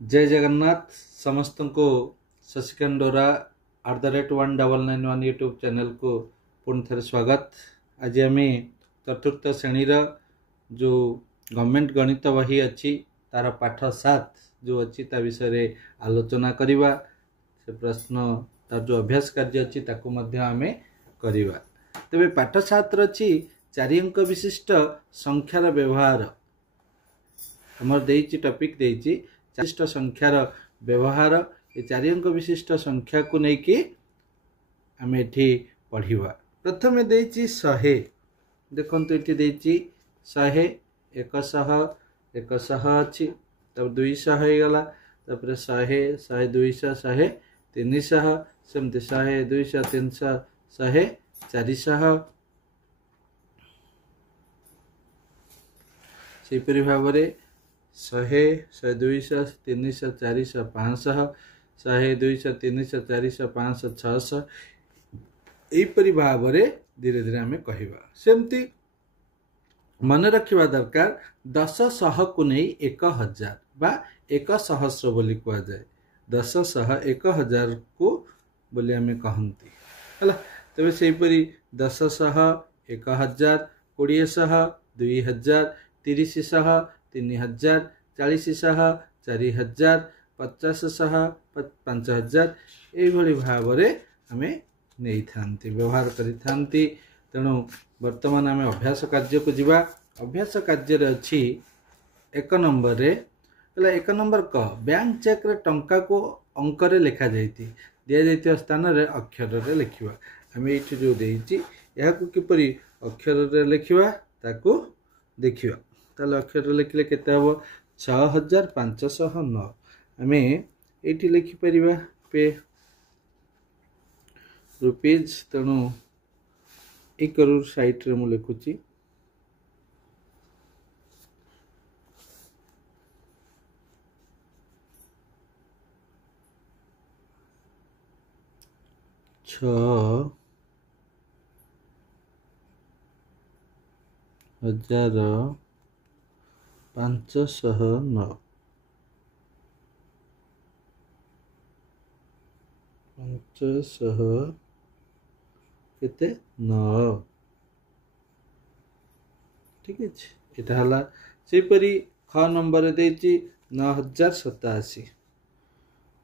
जय जगन्नाथ समस्त को शशिकांत डोरा @1991 यूट्यूब चैनल को पुणी थे स्वागत। आज आम चतुर्थ श्रेणी जो गवर्नमेंट गणित बही अच्छी तार पाठ 7 जो अच्छी ता विषय आलोचना करवा से प्रश्न तार जो अभ्यास कार्य अच्छी ताकू मध्य आमे करवा। तेबे पाठ 7 अच्छी 4 अंक विशिष्ट संख्यार व्यवहार हमर देइची टॉपिक देइची विशिष्ट संख्यार व्यवहार ये 4 अंक विशिष्ट संख्या को लेकिन आम एठी पढ़िबा। प्रथमे देइची 100 देखंतु एठी देइची 100 100 100 अछि तब 200 हो गला तब 100 100 200 100 300 सेमते 100 200 300 100 400 सेपरि भाबरे 100 100 200 300 400 500 100 200 300 400 500 600 एपरि भाबरे धीरे धीरे आमे कहिबा। सेमती मन रखिबा दरकार 10 100 को नहीं 1000 बा 1 सहस्र बोली कुआ जाए 10 100 1000 को बोली आमे कहंती हला। तबे सेपरि 10 100 1000 20 100 2000 30 100 3000 40 100 4000 50 100 5000 एभली भावरे हमें नहीं थांती व्यवहार करी थांती। तेणु वर्तमान आम अभ्यास कार्य को जीवा। अभ्यास कार्य रे अछि 1 नंबर रे पहला 1 नंबर क बैंक चेक रे टंका को अंक रे लिखा जाईती दिया जाईती स्थान रे अक्षर रे लिखिबा। हमें एठी जो देइची या को किपरि अक्षर रे लिखिबा ताको देखिबा। ताले अक्षर लिखले केते हबो 6509 आमे एठी लिखि परिबा पे रुपीज। तेणु 1 करोड़ साइट रे मु लिखुची 6509 500 केते 9 ठीक अछि। एटा हला सेपरि ख नंबर देछि 9087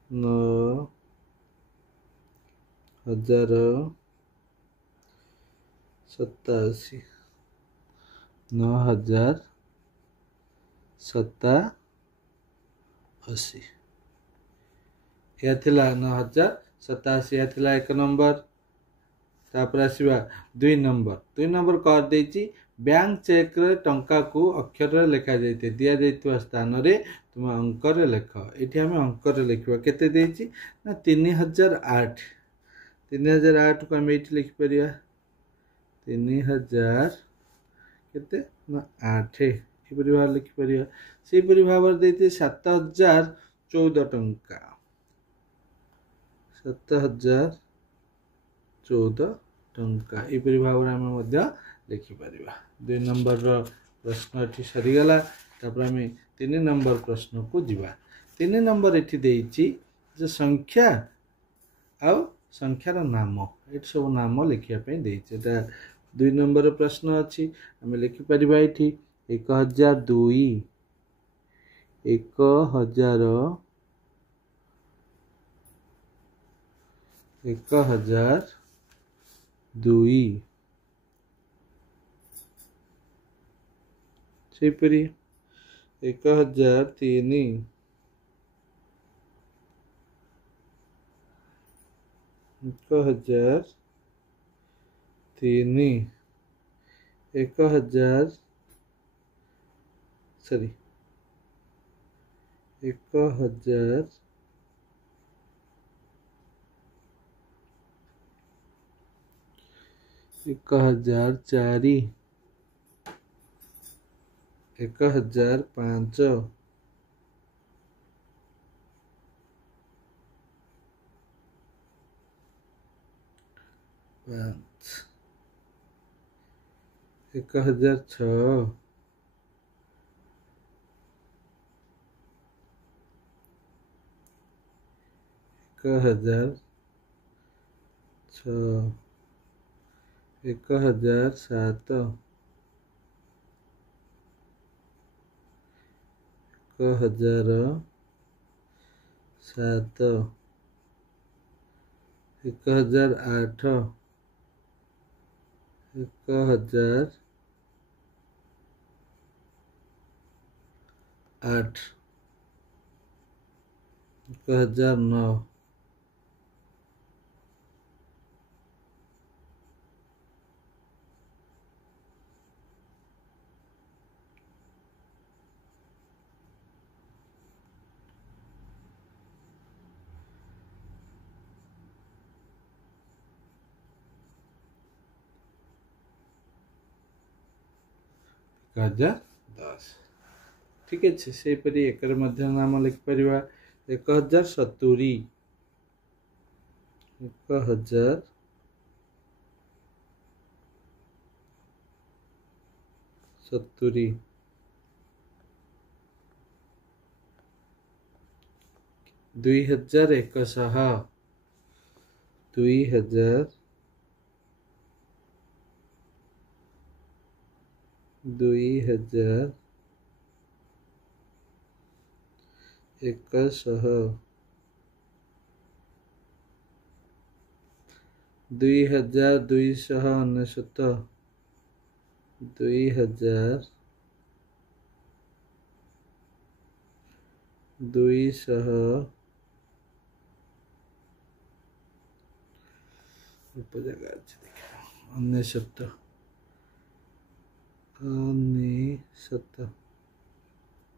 9087 9087 या थिला 9087 या थिला 1 नंबर। तापर आसीबा 2 नंबर कर देछि बैंक चेक रे टंका को अक्षर रे लिखा जायते दिया जायतवा स्थान रे तुम अंक रे लिख। एठी हम अंक रे लिखबा केते देछि ना 3008 को हम एठी लिख परिया 3000 केते ना 8 ए परिवार लिख परिया। से परिवार देछि 7014 टंका 7014 टंका ए परिवार हम मध्य लिखि परिबा। 2 नंबर रो प्रश्न एठी सरी गला। तापर हम 3 नंबर प्रश्न को जीवा। 3 नंबर एठी देछि जे संख्या आ संख्यार नाम एठी सब नाम लिखिया पे देछि। एटा 2 नंबर प्रश्न अछि हम लिखि परिबा एठी 1002 1002 सेपरि 1003 1003 1000 सॉरी 1000 1004 1005 1006 1000 6 1007 1007 1008 1008 1009 1010 ठीक अच्छे से परी एकर मध्य नाम लिखिपर 1070 1070 2100 2100 2100 2299 2200 जगह अच्छे देखा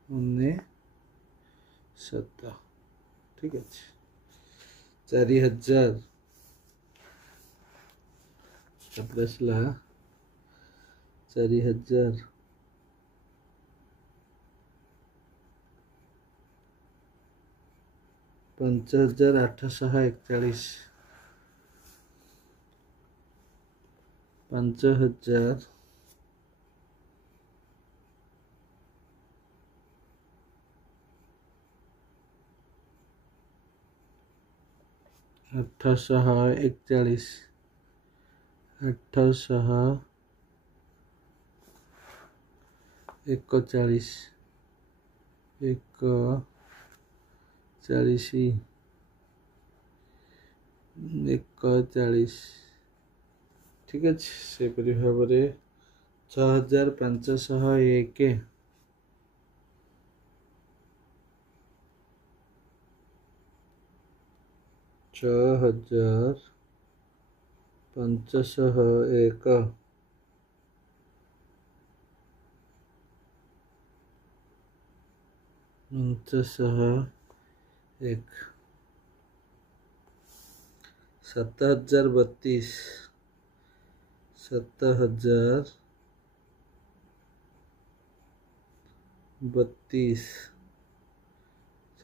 99 ठीक है 4000 सप्रेसला 4000 5841 5000 1841 1841 41 ठीक अच्छे से परि भाव 6501 6501 7032 7032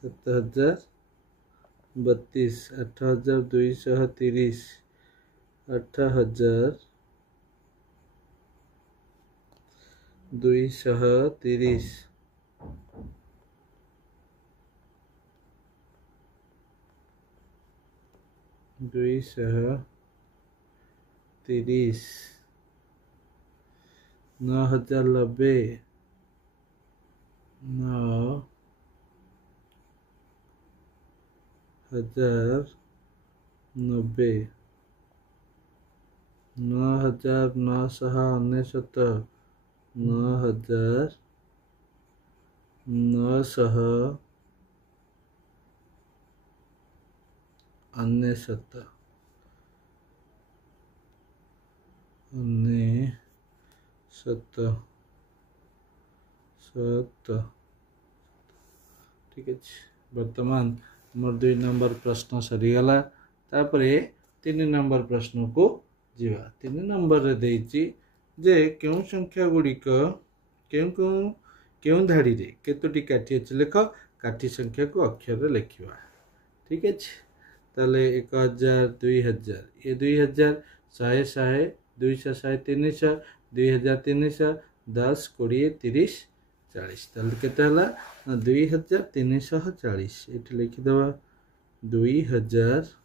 7032 8230 8230 230 9090 9090 9999 9999 ठीक है वर्तमान मोर 2 नंबर प्रश्न सरीगला तापर 3 नंबर प्रश्न को जीवा 3 नंबर रे देछि जे क्यों संख्या गुड़िक क्यों धाड़ी रे केतोटी काठी अछि लेख काठी संख्या को अक्षर रे लिखिबा ठीक अछि ताले 1000 2000 ये 2000 100 100 200 100 300 2300 10 20 30 40 ताले केते हला 2340 एठी लिखि दबा 2000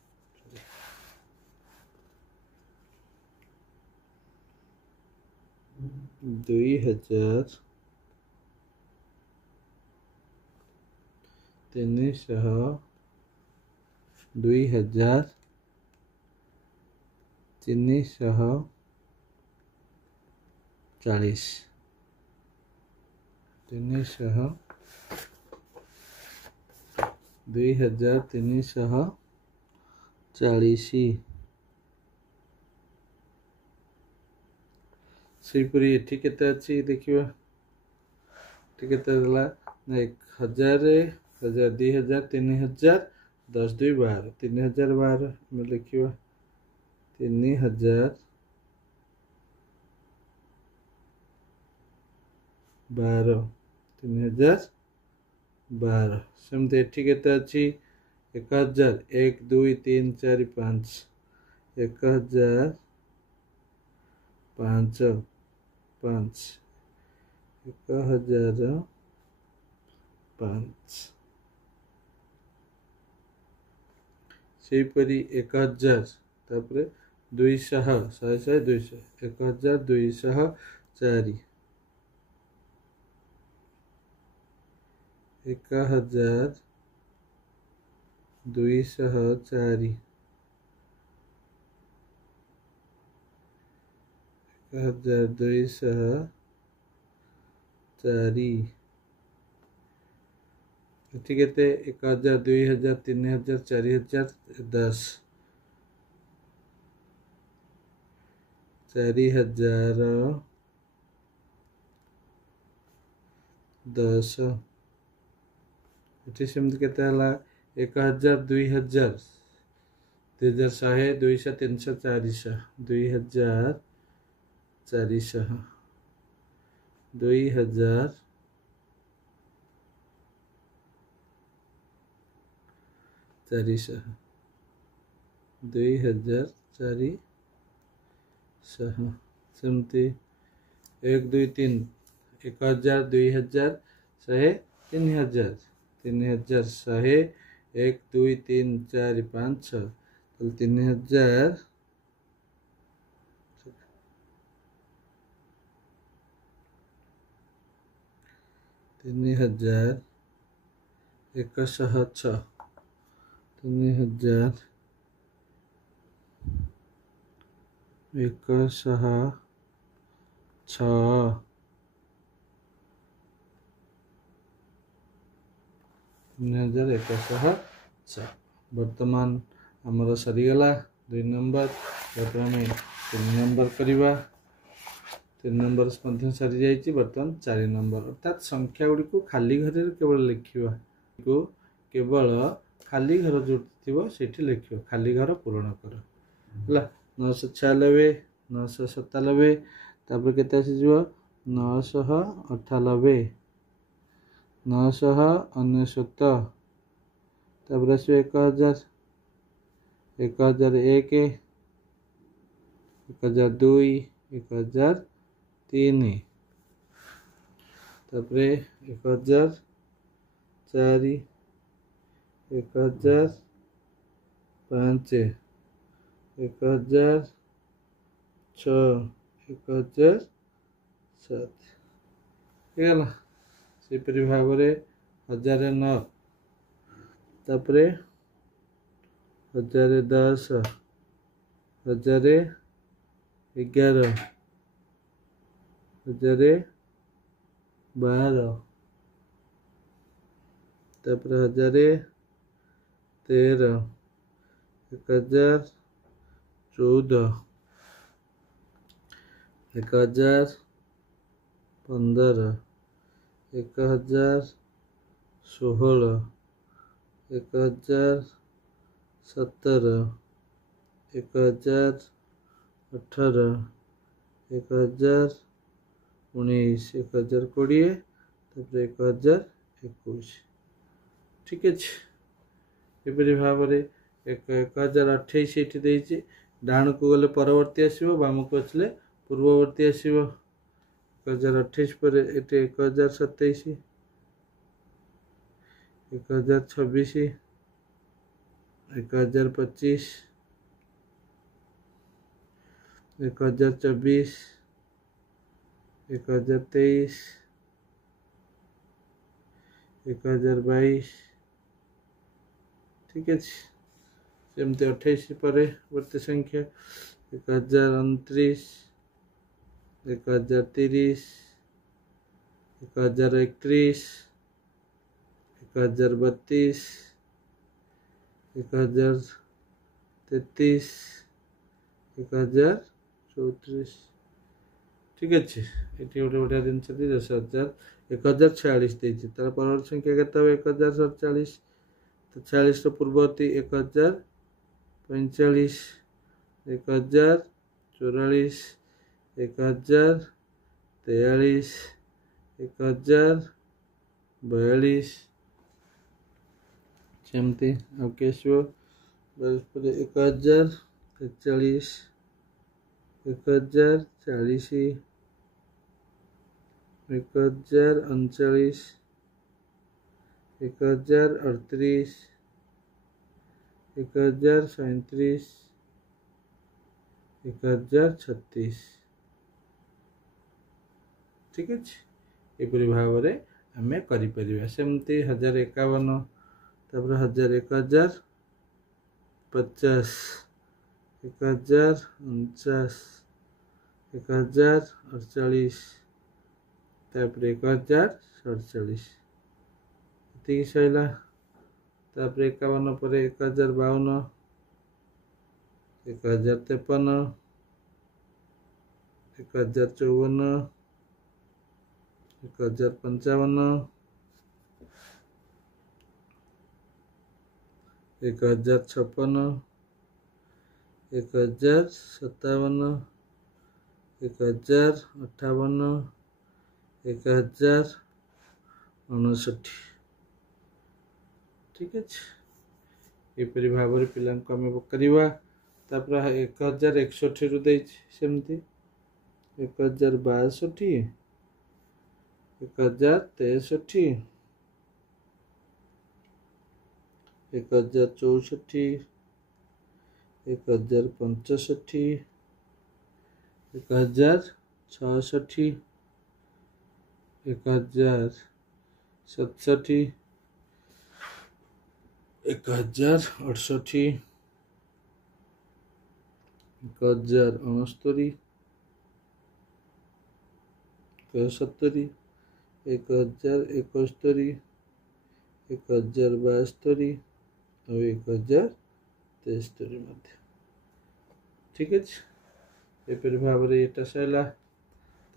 2340 2340 सेपरी एठी केते अछि देखिबा एठी केते देला ना 1000 1000 2000 3000 10 2 12 3012 में लिखिबा 3012 3012 सेमते एठी केते अछि 1000 1 2 3 4 5 1000 5 5 1005 सेपरी 1000 तापरे 200 100 200 1204 1204 1204 ठीक है 1000 2000 3000 4000 10 4000 10 एठी सेमति केते हला 1000 2000 2100 200 300 400 2400 2000 400 2400 सेमती 1 2 3 1000 2000 100 3000 3100 1 2 3 4 5 6 तो 3000 3000 106 3000 106 3106 वर्तमान आमर सरीगला 2 नंबर वर्तमान 3 नंबर करवा 3 नंबर सरी जाइए वर्तमान 4 नंबर अर्थात संख्या गुड़ी को खाली घर केवल लिखा को केवल खाली घर जो थी लिख खाली घर पूरण कर 996 997 तापर केते आसीजो 998 999 तापर आसो 1000 1001 1002 1003 तापर 1004 1005 1006 1007 ହେଇଗଲା ସେପରି ଭାବରେ 1009 ତାପରେ 1010 1011 1012 ତାପରେ 1013 1014 1015 1016 1017 1018 1019 1020 तापर 1021 ठीक अच्छे एपरी भाव में 1028 ये देती डाण को गले परवर्ती आसो बाम को आसले पूर्ववर्ती आसो 1028 पर 1027 1026 1025, 1024, 1023, 1022। ठीक है सेमती 28 पर वर्ती संख्या 1029, 1030, 1031, 1032, 1033, 1034। ठीक अच्छे ये गोटे बढ़िया जिनस 10,000 1046 देती तार परवर्त संख्या के 1047 तो 46 पूर्ववर्ती 1045, 1044, 1043, 1042 सेमती आकेश्व 1041, 1040, 1039, 1038, 1037, 1036। ठीक है यहपरी भाव में आम कर सेमती 1051 तापर 1001, 1050, 1049, 1048 तापर 1047 ये सैला तापर 51 पर 1052, 1053, 1054, 1055, 1056, 1057, 1058, 1059। ठीक है यहपरी भाव में पिला आम करवा 1061 रु सेमती 1062, 1063, 1064, 1065, 1066, 1067, 1068, 1069, 1070, 1071, 1072 और 1073 मध्य। ठीक है यहपरी भाव में यहाँ सैला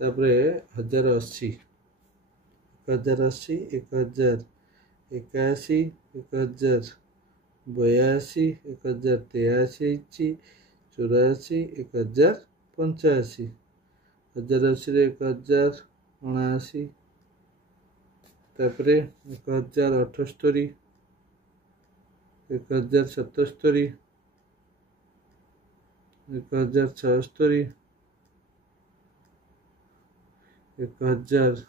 1080, 1080, 1081, 1082, 1083, 1084, 1085, 1080, 1079, तापरे 1078, 1077, 1076, 1075,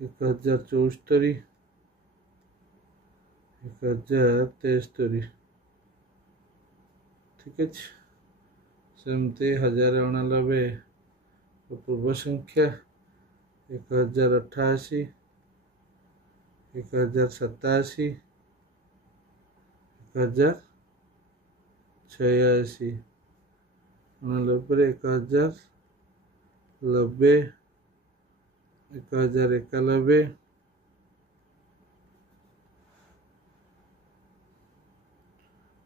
1074, 1073। ठीक है सेमती 1089 पूर्व संख्या 1088, 1087, 1086 पर 1090, 1091,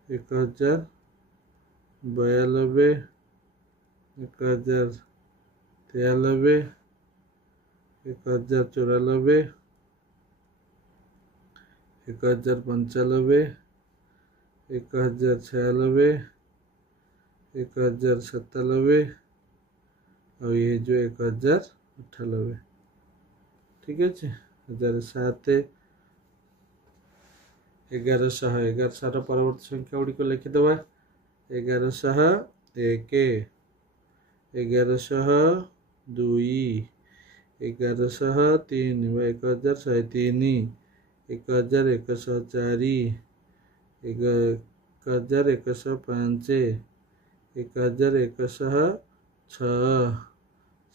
1092, 1093, 1094, 1095, 1096, 1097 और ये जो 1098। ठीक है 1007, 1100, 1100 परवर्त संख्या गुड़िक लिखिदे 1101, 1102, 1103 ବା 1103 1104 1105 1106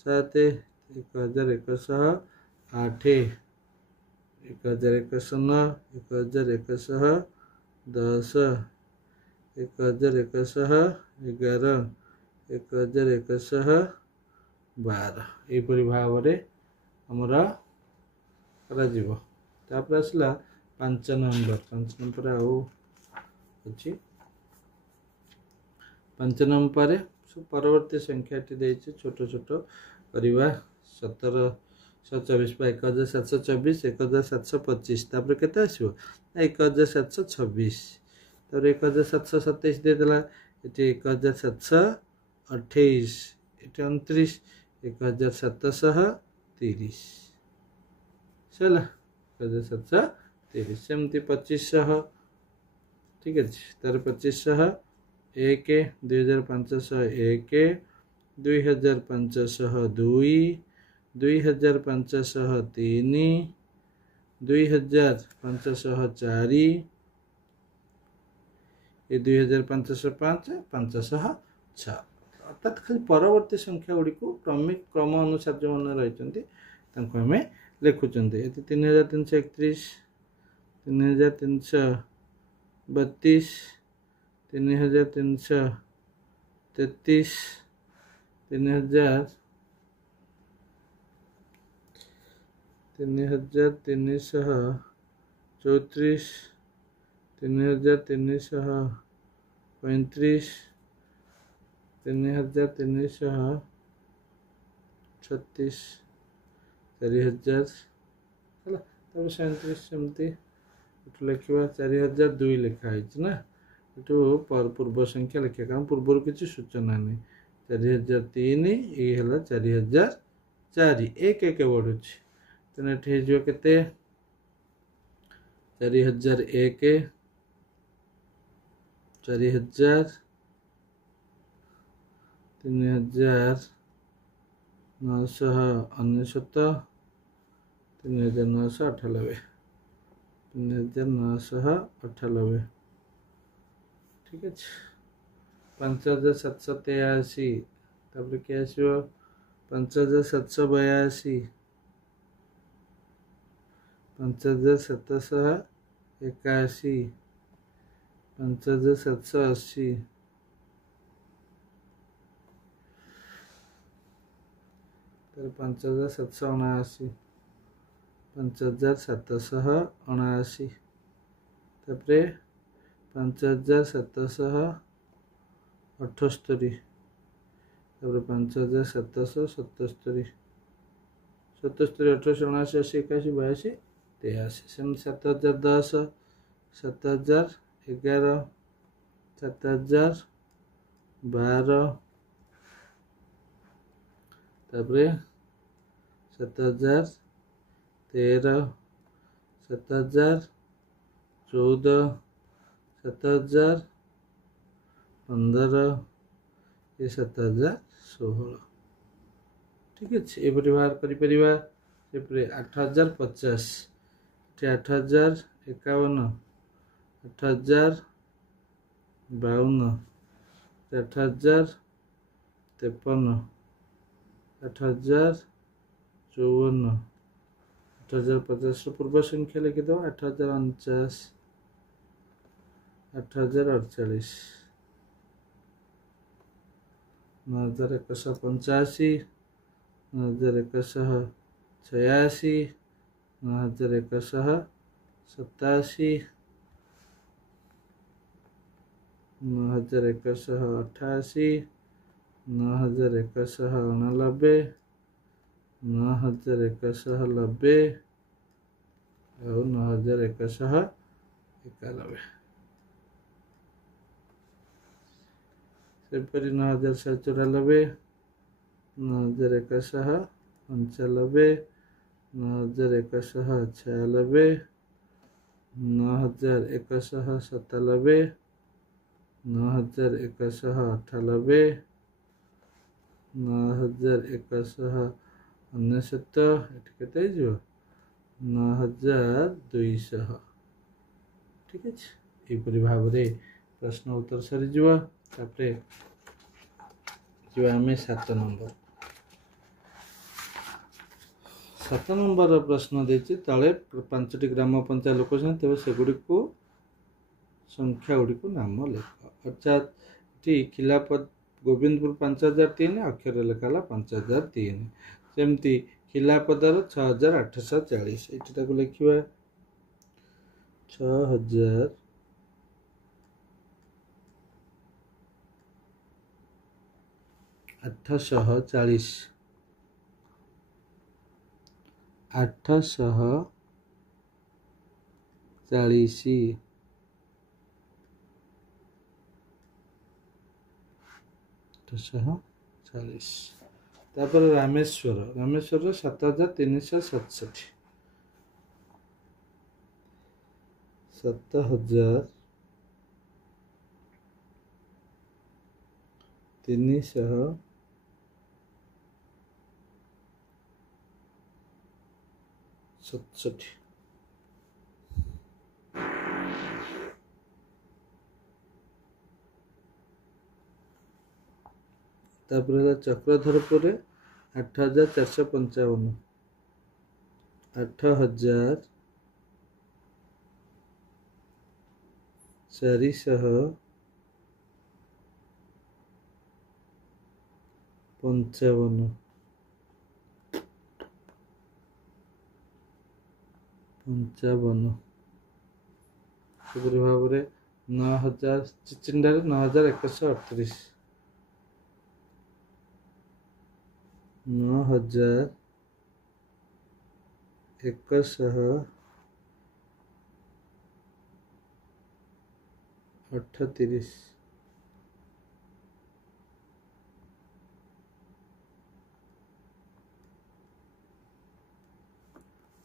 7 1108 1109 1110 1111 1112 ଏହିପରି ଭାବରେ ଆମର କରାଯିବ। ତାପରେ ଆସିଲା 5 ନମ୍ବର ଆଉ ଅଛି 5 ନମ୍ବରରେ ପରବର୍ତ୍ତୀ ସଂଖ୍ୟାଟି ଦେଇଛି ଛୋଟ ଛୋଟ କରିବା 1724 ବା 1724 1725 ତାପରେ କେତେ ଆସିବ 1726 ତାପରେ 1727 ଦେଇଦେଲା ଏଠି 1728 ଏଠି 29 1730 ହେଲା 1730 ସେମିତି 2500 ଠିକ ଅଛି ତାର 2500 1 2501 2502 2503 2504 ये 2505 506 अर्थात खाली परवर्ती संख्या गुड़ी को क्रमिक क्रम अनुसार जो मैंने रही आम लिखुंट ये 3331 3332 3333 3334 3335 3336 4000 है तब 37 सेमती लिखा 4002 लिखाई ना ये पूर्व संख्या लिखा कारण पूर्व किसी सूचना नहीं 4003 ये 4004 एक एक बढ़ुची तेना ये केते 4001 4000 3999 3998 3998 ठीक है 5783 तापर क्या आसो 5782 5781 5780 5779 5779 तापर 5778 तापर 5777 77 18 79 80 81 82 83 सेम 7010 7011 7012 तापर 7013 7014 7015 ये 7016 ठीक है ये बाहर कर 8050 8051 8052 8053 8054 8050 पूर्व संख्या लिखिद 8049 8048 9185 9186 9187 9188 9189 9190 और 9191 सेपरी 9194 9195 9196 9197 9198 9199 ଅନେଶତ ଏଠି କେତେ ହେଇଯିବ 9200। ଠିକ୍ ଅଛି, ଏହିପରି ଭାବରେ ପ୍ରଶ୍ନ ଉତ୍ତର ସରିଯିବ। ତାପରେ ଯିବା ଆମେ 7 ନମ୍ବର। 7 ନମ୍ବର ପ୍ରଶ୍ନ ଦେଇଛି, ତଳେ 5ଟି ଗ୍ରାମ ପଞ୍ଚାୟତ ଲୋକ ଅଛନ୍ତି, ତେବେ ସେଗୁଡ଼ିକୁ ସଂଖ୍ୟା ଗୁଡ଼ିକୁ ନାମ ଲେଖ। ଅର୍ଥାତ୍ ଏଠି ଖିଲାପଦ ଗୋବିନ୍ଦପୁର 5003, ଅକ୍ଷର ଲେଖା ହେଲା 5003। ସେମିତି ଖିଲାପଦର 6840, ଏଠି ତାକୁ ଲେଖିବା 6840। 840। ତାପରେ ରାମେଶ୍ୱର 7367। 7367। ତାପରେ ହେଲା ଚକ୍ରଧରପୁରରେ 8455। 8455। ସେପରି ଭାବରେ 9000 ଚିଚିଣ୍ଡାରେ 9138। 9138।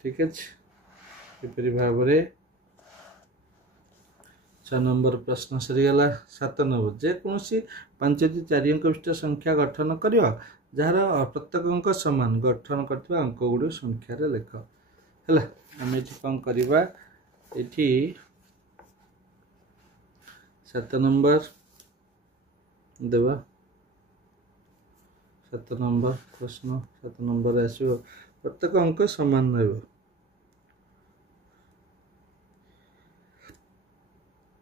ଠିକ୍ ଅଛି, ଏପରି ଭାବରେ 6 ନମ୍ବର ପ୍ରଶ୍ନ ସରିଗଲା। 7 ନମ୍ବର, ଯେକୌଣସି 5ଟି 4 ଅଙ୍କ ବିଶିଷ୍ଟ ସଂଖ୍ୟା ଗଠନ କରିବ, ଯାହାର ପ୍ରତ୍ୟେକ ଅଙ୍କ ସମାନ, ଗଠନ କରିଥିବା ଅଙ୍କ ଗୁଡ଼ିକୁ ସଂଖ୍ୟାରେ ଲେଖ। ହେଲା, ଆମେ ଏଠି କ'ଣ କରିବା, ଏଠି 7 ନମ୍ବର ଦେବା। 7 ନମ୍ବର ପ୍ରଶ୍ନ 7 ନମ୍ବରରେ ଆସିବ, ପ୍ରତ୍ୟେକ ଅଙ୍କ ସମାନ ରହିବ।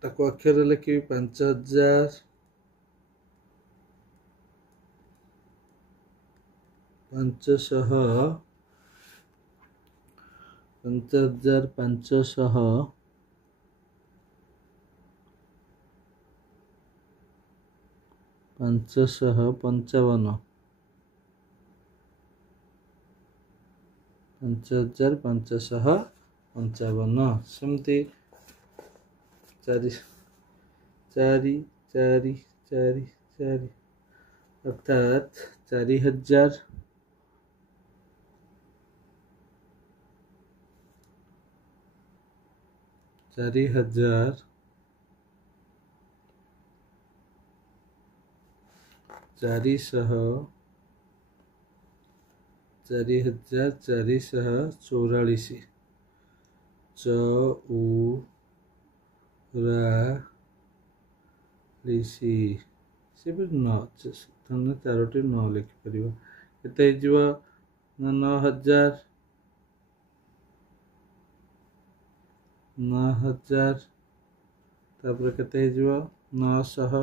ତାକୁ ଅକ୍ଷର ଲେଖିବି 5000 500 5555। 5555। ସେମିତି 4 4 4 4 4, ଅର୍ଥାତ୍ 4000। 4000 400 4444। 44। ସେ ବି 9 ଧନ୍ୟ 4ଟି 9 ଲେଖିପାରିବ। କେତେ ହେଇଯିବ 9000। 9000 ତାପରେ କେତେ ହେଇଯିବ 900।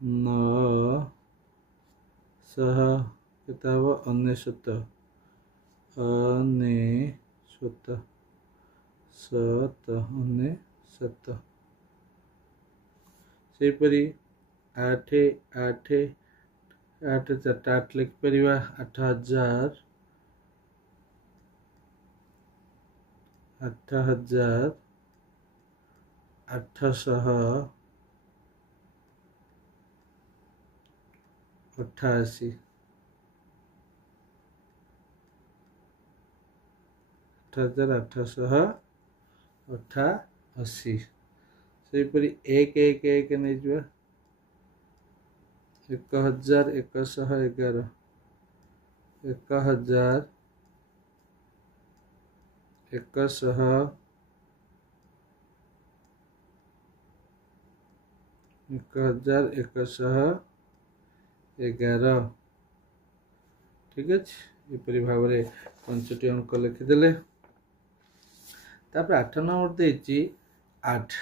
900 କେତେ ହେବ 99। 99। ସେହିପରି 8 8 8 4ଟା 8 ଲେଖିପାରିବା 8000। 800 888। 8888। ସେହିପରି 1 1 1 ନେଇଯିବା 1111। 1000 100 1111 ठीक अच्छे यपरी भाव में 5टी अंक लिखिदेले तापर 8 नंबर देछि 8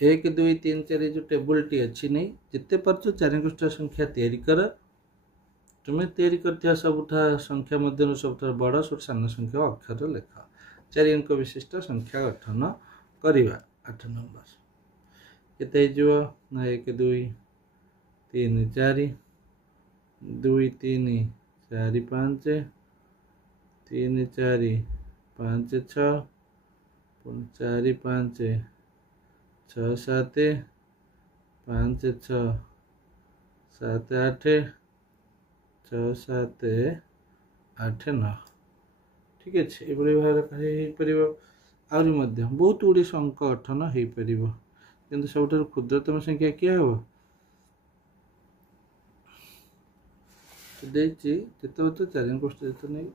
1 2 3 4 जो टेबल टी अच्छी नहीं जिते पार्छ चार अंक संख्या तैयारी कर तुम्हें तैयारी करथिया सबुठा संख्या मध्य सबुठा बड़ सब सान संख्या अक्षर लेख 4 अंक विशिष्ट संख्या गठन करवा 8 नंबर केते जो ना 1 2 3 4 2 3 4 5 3 4 5 6 4 5 6 7 5 6 7 8 6 7 8 9 ठीक अच्छे ये भाव आहरी बहुत गुड़ी अंक गठन हो पार कि सब क्षुद्रतम संख्या क्या हम जिते बच्चे 4 अंक जिते नहीं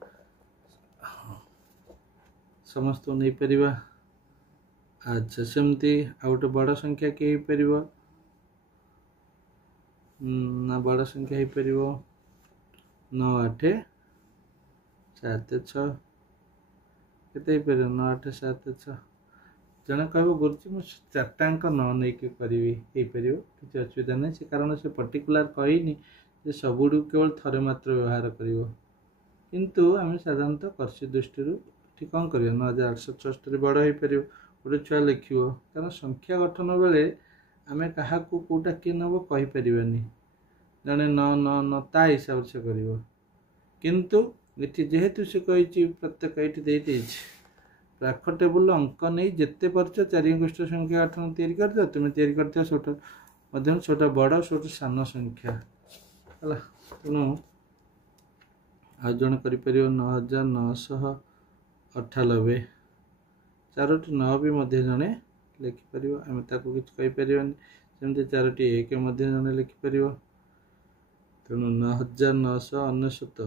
समस्त नहीं पार अच्छा सेमती आ गोटे बड़ संख्या किए हो पार ना बड़ संख्या हो पार 9 8 7 6 केते हो पार 9 8 7 6 जड़े कह गुरुजी मुझे 4टा अंक न नहीं करी हो पार किसी असुविधा नहीं से कारण से पर्टिकुलर कहनी जे सबुड़ केवल थरे मात्र व्यवहार किंतु आम साधारणतः कर्षी दृष्टि ठीक कौन कर 9876 बड़ हो पार गोटे छुआ लिख कारण संख्या गठन बेले आम क्या कौटा किए नब कहीपर जड़े न न न ता हिसाब से कर किंतु ये जेहेतु से कही प्रत्येक ये प्राक टेबुल अंक नहीं जिते पार्छ 4 अंक संख्या गठन तैयारी कर तुम्हें तैयारी करते सब छोटा बड़ सब सान संख्या है तेणु आज जन कर 9998 4टी 9 भी जड़े लिखिपर आम कि कहीपर जमी 4टी 1 जड़े लिखिपर तेणु 9999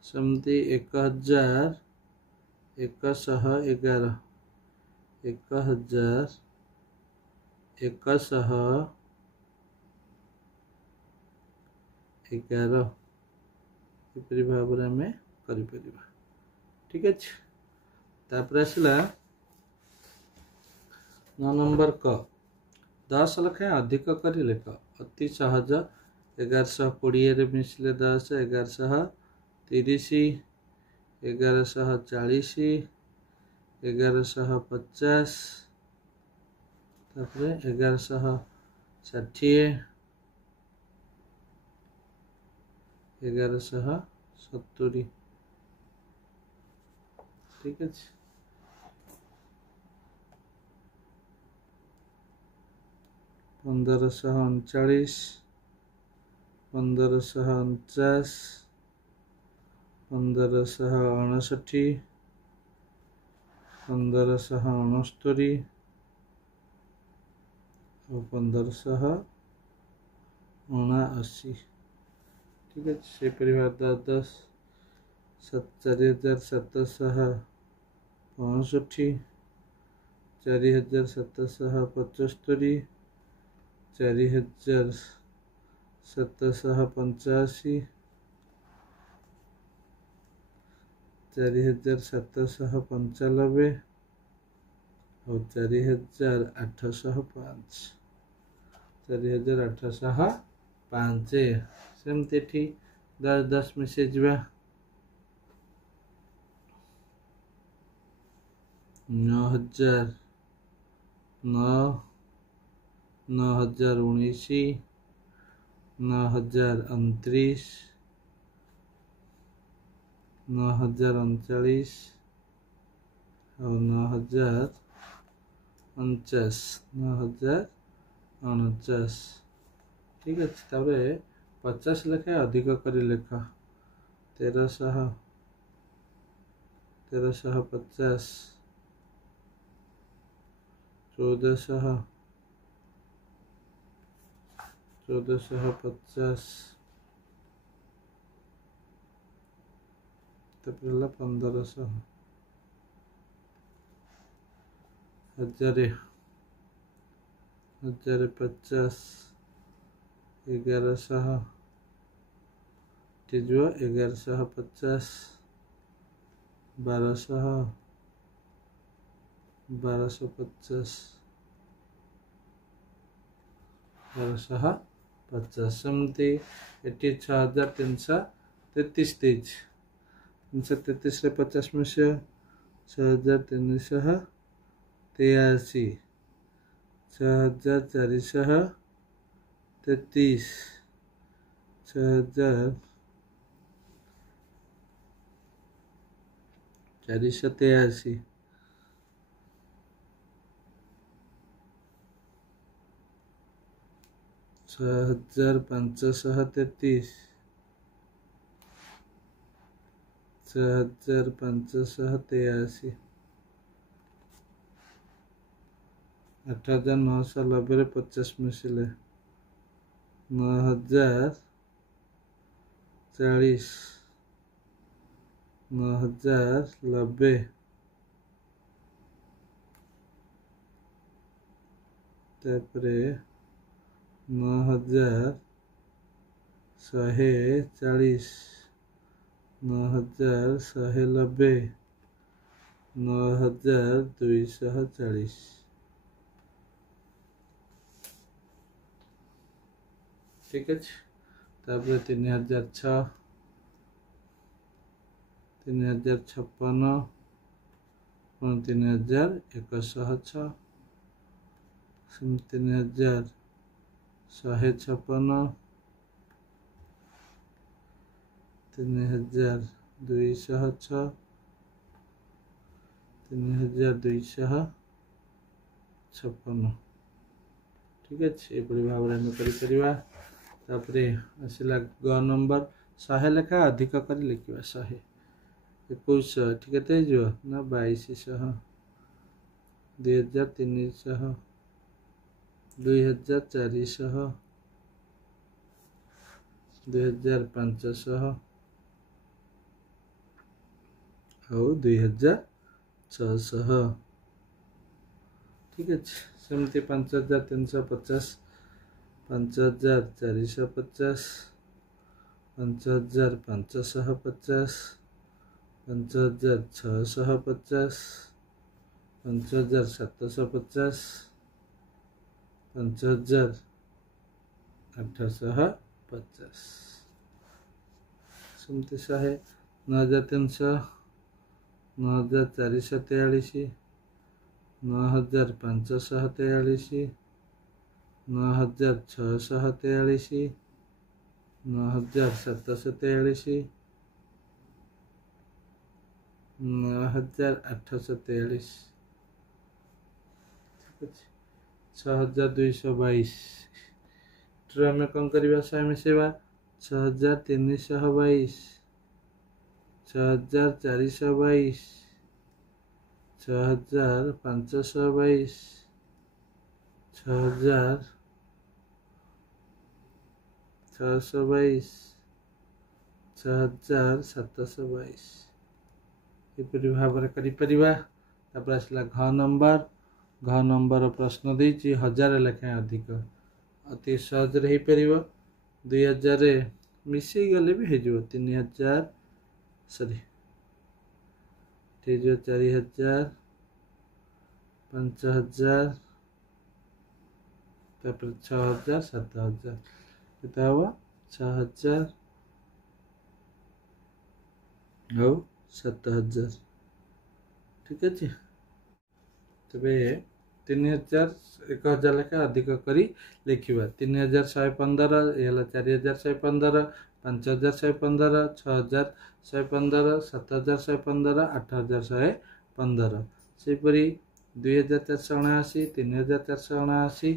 सेमती 1111 1111 यपरी भाव में आम कर ठीक अच्छे तापर आसला 9 नंबर क 10 लखे अधिक कर लिख अति सहज 1120 मिसले 10 1130 1140 1150 तापर 1160 1170 ठीक अच्छे 1539 1549 1559 1569 और 1579 ठीक है से परिवार 10 4765 4775 4785 4795 और 4805 4805 सेमती 10 10 मिसे जा 9000 9 9019 9029 9039 और 9049 9049 ठीक है तापर 50 लेखा अधिक करी लेख 1350 1450 1450 1500 1000 1050 1100 जो 1150 1200 1250 1250 सेमती एटी 6333 देज 333 रे 50 मिसे 6383 6433 6483 6533 6583 8990 रे 50 मिसिले 9040 9090 तापरे 9140 9190 9240 ठीक है। तापर 3006 3056 3106 3156 3206 3256 ठीक है। ये भाव में आम कर आसला ग नंबर 100 लेखा अधिक कर लिखा 100 2100 ठीक है ना 2200 2300 2400 2500 और 2600 ठीक है। सेमती 5350 5450 5550 5650 5750 5850 सेमती 100 9300 9443 9543 9643 9743 9843 6222 आम कौन करवा 100 मिसेवा 6322 6422 6522 6622 6722 एपरी भाव में कर आसला घ नंबर प्रश्न देती 1000 लेखाएं अधिक अति सहज हो पार 2000 मिसई गले भी हो 3000 सॉरी 4000 5000 तापर 6000 7000 केता हुआ 6000 और 7000 ठीक है। तबे 3000 1000 लेखा अधिक करी लिखा 3115 ये 4115 5115 6115 7115 8115 सेपरी 2479 3479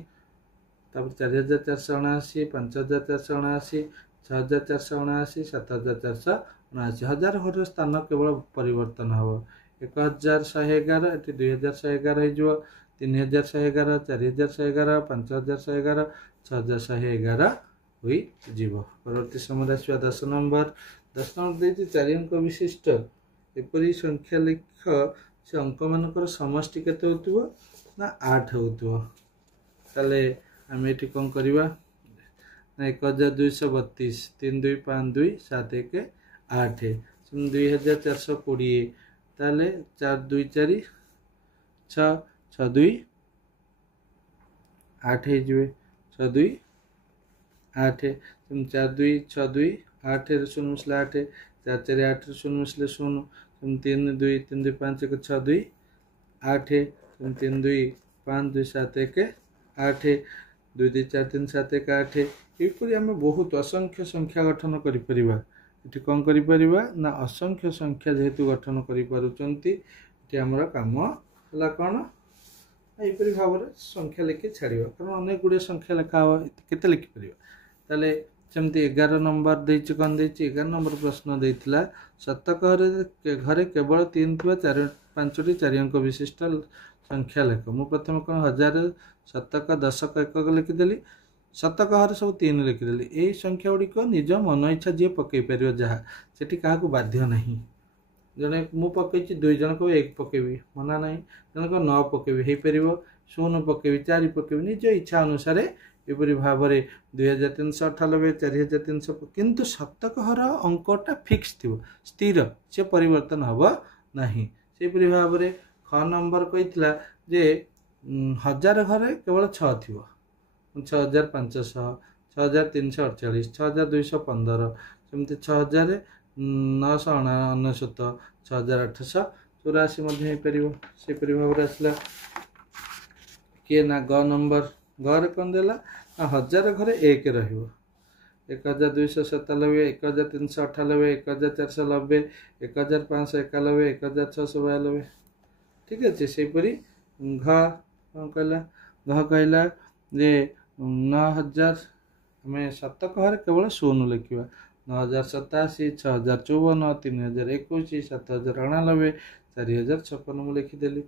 तापर 4479 5479 6479 7479 हजार घर स्थान केवल परिवर्तन हम 1111 ये 2111 हो 3111 4111 5111 6111 हो परवर्ती समय आसवा 10 नंबर 4 अंक विशिष्ट एपरी संख्या लिख से अंक मानकर समष्टि केते होतुव ना 8 होतुव ताले आम ये कौन करवा 1232 3252 71 8 2420 ताले 424 6 62 8 हो 62 8 42 62 8 शून्य मिसले 8 4 8 शून्य मिसले 0 3 2 3 2 5 1 6 2 8 3 2 5 2 7 1 8 2 2 4 3 7 1 8 यहपरी आम बहुत असंख्य संख्या गठन करिपरिबा ये कौन करिपरिबा ना असंख्य संख्या जेहेतु गठन करिपारुचंती आमर काम है कौन यहपरी भाव में संख्या लिखि छाड़िबा कारण अनेक गुड़े संख्या लिखा हो केते लिखिपर ताले सेमती 11 नंबर देछि कौन देछि 11 नंबर प्रश्न देइथिला शतक घरे केवल 3 थुवा 5टी 4 अंक विशिष्ट संख्या लेख मु प्रथम कौन हजार शतक दशक एकक लिखिदेली शतक घर सब 3 लिखिदेली यही संख्या गुड़िक निज मन इच्छा जी पकई पार जहाँ से क्या बाध्य नहीं जड़े मु पकई 2 जन को 1 पकेबी मना ना जनक 9 पकेबी हो पार 0 पकेबी 4 पकेबी निज इच्छा अनुसार एपरी भाव में 2398 4300 किंतु शतक घर अंकटा फिक्स थी स्थिर से परिवर्तन हम ना से भाव में ख नंबर कही जे हजार घरे केवल 6 थी 6500 6348 6215 सेमती 6999 6884 से भाव में आसला किए ना ग नंबर घर कौन देला हजार घरे 1 रहिबो 1297 1398 1490 1591 1692 ठीक अच्छे से घ कौन कहला घ कहला जे 9000 आम शतक घर केवल 0 लिखा 9087 6054 3021 7098 4056 मुझे लिखिदेली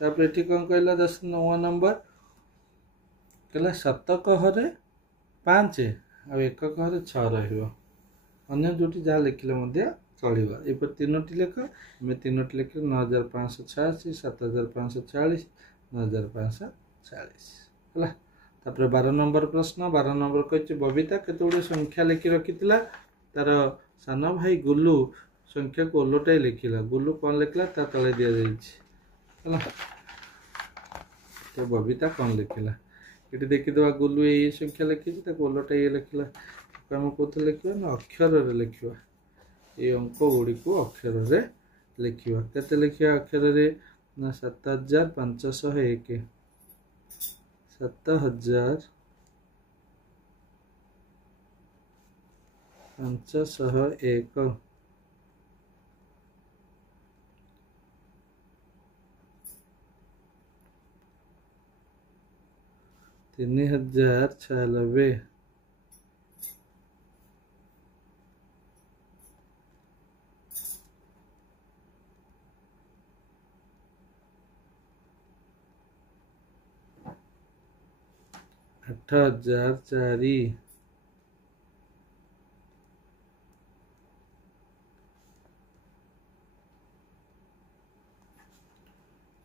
तापर ये कौन कहला 10 नंबर कहला शतक घरे 5 आ एकक घरे 6 रही जो जहाँ लिखिले चलवा ये 3टी लेख आम 3टी लिख 9586 7540 9540 है तापर 12 नंबर प्रश्न 12 नंबर कही बबीता केते गुड़े संख्या लिखि रखी तार सान भाई गुल्लू संख्या को ओलटाई लिखला गुल्लू कौन लिखला ता तले दिया है तो बबीता कौन लिखला ये देखीदे गुल्लू ये संख्या लिखी ओलटाई ये लिखला आम कौन लिखा ना अक्षर लिखा ये अंक गुड़ी को अक्षर लिखा केते लिखा अक्षर ना 7501 7501 3096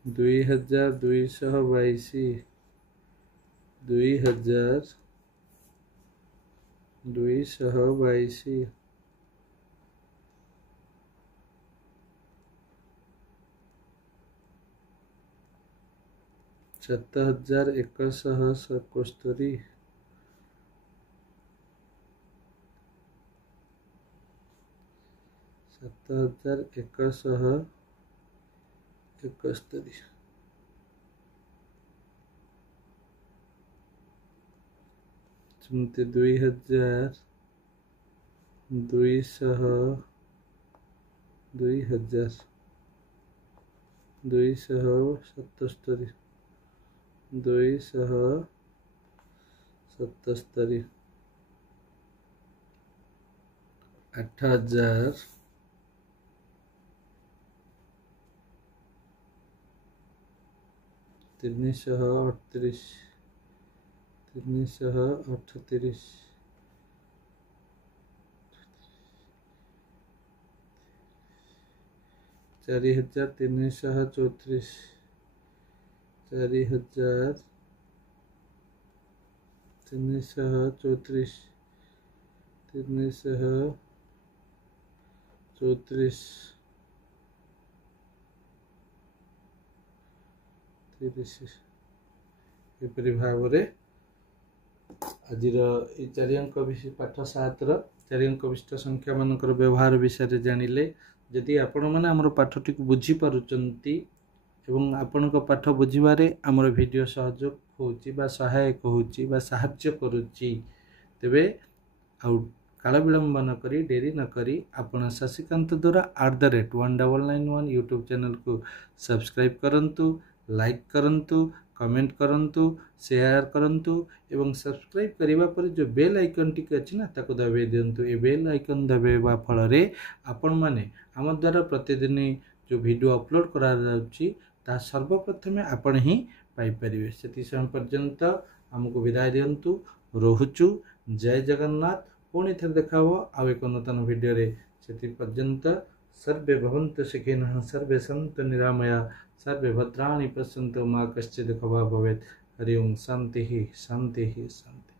8004 2222 2222 7171 7171 सेमती 2000 277 277 8000 338 338 4334 4334 334 30 ଏପରି ଭାବରେ ଆଜିର এই 4 ଅଙ୍କ ପାଠ 7 ର 4 ଅଙ୍କ ବିଶିଷ୍ଟ ସଂଖ୍ୟା ମାନଙ୍କର ବ୍ୟବହାର ବିଷୟରେ ଜାଣିଲେ। ଯଦି ଆପଣମାନେ ଆମର ପାଠଟିକୁ ବୁଝିପାରୁଛନ୍ତି ଏବଂ ଆପଣଙ୍କ ପାଠ ବୁଝିବାରେ ଆମର ଭିଡ଼ିଓ ସହଯୋଗ ହେଉଛି ବା ସହାୟକ ହେଉଛି ବା ସାହାଯ୍ୟ କରୁଛି, ତେବେ ଆଉ କାଳ ବିଳମ୍ବ ନ କରି ଡେରି ନ କରି ଆପଣ ଶଶିକାନ୍ତ ଦ୍ୱାରା @1991 ୟୁଟ୍ୟୁବ୍ ଚ୍ୟାନେଲକୁ ସବସ୍କ୍ରାଇବ୍ କରନ୍ତୁ, ଲାଇକ୍ କରନ୍ତୁ, कमेंट करंतु, शेयर करंतु एवं सब्सक्राइब करिबा पर जो बेल आइकन टी अछि ना ताको दबाई दियंतु। ए बेल आइकन दबाइबा फल रे आपण माने हम द्वारा प्रतिदिन जो वीडियो अपलोड करा जाउची ता सर्वप्रथमे आपण ही पाई परिबे। सेति समय पर्यंत हमको विदाय दियंतु, रहुचु। जय जगन्नाथ। पुणी थर देखाबो आ एक नूतन वीडियो रे। सेति पर्यंत सर्वे भवन्तु सुखिनः, सर्वे सन्तु निरामया, सर्वे भद्राणि पश्यन्तु मा कश्चित् दुःखभाग् भवेत्। हरि ओम। शांति शांति शांति।